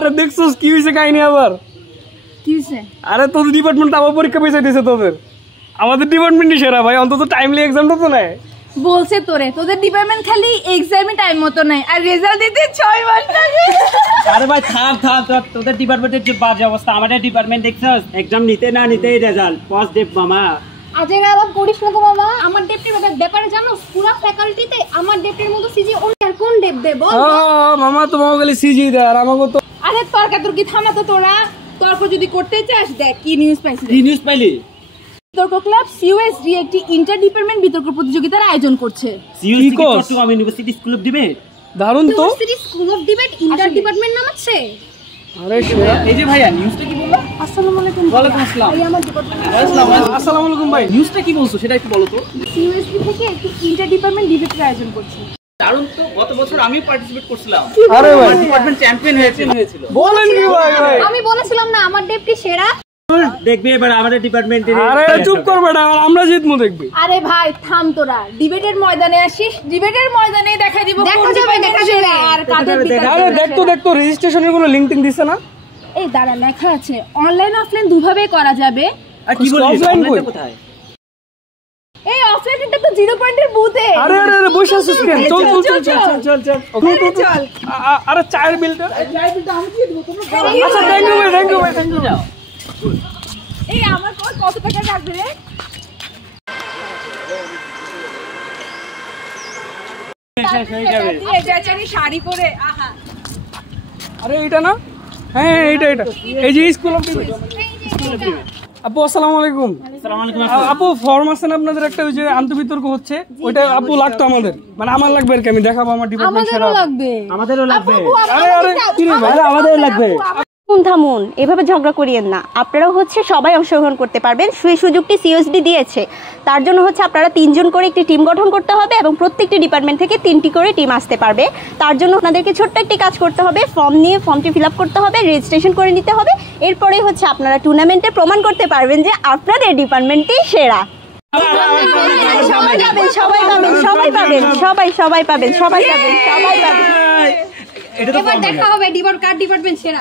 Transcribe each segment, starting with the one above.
আরে দেখছস কি হইছে কাহিনী আবার? কি হইছে? আরে তোদের ডিপার্টমেন্ট আবার পরীক্ষা পেছাই দিয়েছে তোদের। আমাদের ডিপার্টমেন্টই সেরা ভাই, অন্তত টাইমলি এক্সামটা তো নেয়। বলছে তোদের ডিপার্টমেন্ট খালি এক্সামে টাইম মতো নাই আর রেজাল্ট দিতে 6 মাস লাগে। আরে ভাই থাম তোদের ডিপার্টমেন্টের যে বাজে অবস্থা, আমাদের ডিপার্টমেন্ট দেখছস এক্সাম নিতে না নিতেই রেজাল্ট পজিটিভ মামা। আজকে আলাপ করিস না তো মামা। আমার ডেপটির ব্যাপারে জানো, পুরো ফ্যাকাল্টিতে আমার ডেপটির মতো সিজি আর কোন ডেপ দেব? মামা তোমাকে গেলে সিজি দে আর আমাকে তো। আরে তর্কাতর্কি থামা তো তোরা। তর্ক যদি করতে চাস দেখ কি নিউজ পাইছিস। কি নিউজ পাইলি? বিতর্ক ক্লাব সিইউএসডি একটি ইন্টার ডিপার্টমেন্ট বিতর্ক প্রতিযোগিতার আয়োজন করছে। সিইউএসডি কি Chattogram university school of debate? দারুণ তো। University school of debate inter department নাম আছে। আরে সেরা। এই যে ভাইয়া নিউজটা কি বললা? আসসালামু আলাইকুম। ওয়ালাইকুম আসসালাম। এই আমার ডিপার্টমেন্ট। আসসালামু আলাইকুম ভাই। নিউজটা কি বলছো সেটা একটু বলো তো। সিইউএসডি থেকে একটি ইন্টার ডিপার্টমেন্ট ডিবেটের আয়োজন করছে। দারুণ তো, গত বছর আমি পার্টিসিপেট করছিলাম। আরে ভাই ডিপার্টমেন্ট চ্যাম্পিয়ন হয়েছিল। বলেন কি ভাই? আমি বলেছিলাম না আমার ডেপটি সেরা। দেখবি এবার আমাদের ডিপার্টমেন্টের। আরে চুপ কর বেটা, আমরা জিতমু দেখবি। আরে ভাই থাম তোরা, ডিবেটের ময়দানে আসিস, ডিবেটের ময়দানে দেখা দিব দেখা কোন যাবে, ডিপার্টমেন্ট দেখা সেরা যাবে। আর কাদের ডিপার্টমেন্ট। আরে দেখতো রেজিস্ট্রেশনের কোনো লিংক টিং দিছে না? এই দাঁড়া লেখা আছে অনলাইন অফলাইন দুভাবেই করা যাবে। আর কি বলিস অফলাইন অনলাইনটা কোথায়? এই অফলাইনটা তো 0 পয়েন্টের বুথে। আরে বসে আছিস কেন? চল চল। আরে চায়ের বিলটা। আচ্ছা থ্যাংক ইউ ভাই। এই আমার কত টাকা লাগবে রে? এই বেচারি শাড়ি পরে আহা। আরে এটা না? হ্যাঁ এটা এই যে স্কুল অফ ডিবেট। আপু আসসালামু আলাইকুম। আসসালামু আলাইকুম। আপু ফর্ম আছে না আপনাদের একটা, ওই যে আন্তঃবিতর্ক হচ্ছে ওইটা আপু লাগতো আমাদের, মানে আমার লাগবে আর কি, আমি দেখাবো আমার ডিপার্টমেন্ট সেরা। আমাদেরও লাগবে। আরে কি রে ভাই, আমাদেরও লাগবে। থামুন, এভাবে ঝগড়া করিয়েন না। আপনারাও সবাই অংশগ্রহণ করতে পারবেন, সেই সুযোগটি সিইউএসডি দিয়েছে। তার জন্য আপনারা 3 জন করে একটি টিম গঠন করতে হবে এবং প্রত্যেকটি ডিপার্টমেন্ট থেকে 3টি করে টিম আসতে পারবে। তার জন্য আপনাদেরকে ছোট্ট একটি কাজ করতে হবে, ফর্ম নিয়ে ফর্মটি ফিল আপ করতে হবে, রেজিস্ট্রেশন করে নিতে হবে। এরপরে আপনারা টুর্নামেন্টে প্রমাণ করতে পারবেন যে আপনাদের ডিপার্টমেন্টটি সেরা। সবাই পাবেন। এবার দেখা হবে কার ডিপার্টমেন্ট সেরা।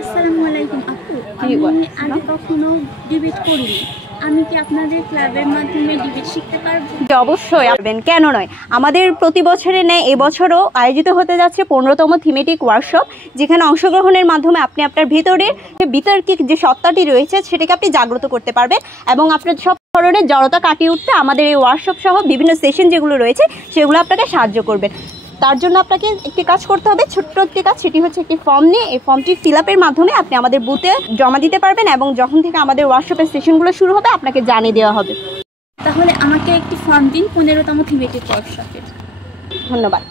আসসালামু আলাইকুম আপু। আমি কখনো ডিবেট করিনি, আমি কি আপনাদের ক্লাবের মাধ্যমে ডিবেট শিখতে পারবো? অবশ্যই পারবেন, কেন নয়। আমাদের প্রতি বছরে নেয় এবছরও আয়োজিত হতে যাচ্ছে 15তম থিমেটিক ওয়ার্কশপ, যেখানে অংশগ্রহণের মাধ্যমে আপনি আপনার ভিতরের বিতর্কিক যে সত্তাটি রয়েছে সেটাকে আপনি জাগ্রত করতে পারবেন এবং আপনার সব ধরনের জড়তা কাটিয়ে উঠতে আমাদের এই ওয়ার্কশপ সহ বিভিন্ন সেশন যেগুলো রয়েছে সেগুলো আপনাকে সাহায্য করবে। তার জন্য আপনাকে একটি কাজ করতে হবে, ছোট্ট একটি কাজ, সেটি হচ্ছে একটি ফর্ম নিয়ে এই ফর্মটি ফিল আপের মাধ্যমে আপনি আমাদের বুথে জমা দিতে পারবেন এবং যখন থেকে আমাদের ওয়ার্কশপের সেশনগুলো শুরু হবে আপনাকে জানিয়ে দেওয়া হবে। তাহলে আমাকে একটি ফর্ম দিন 15তম থিমেটিক ওয়ার্কশপের। ধন্যবাদ।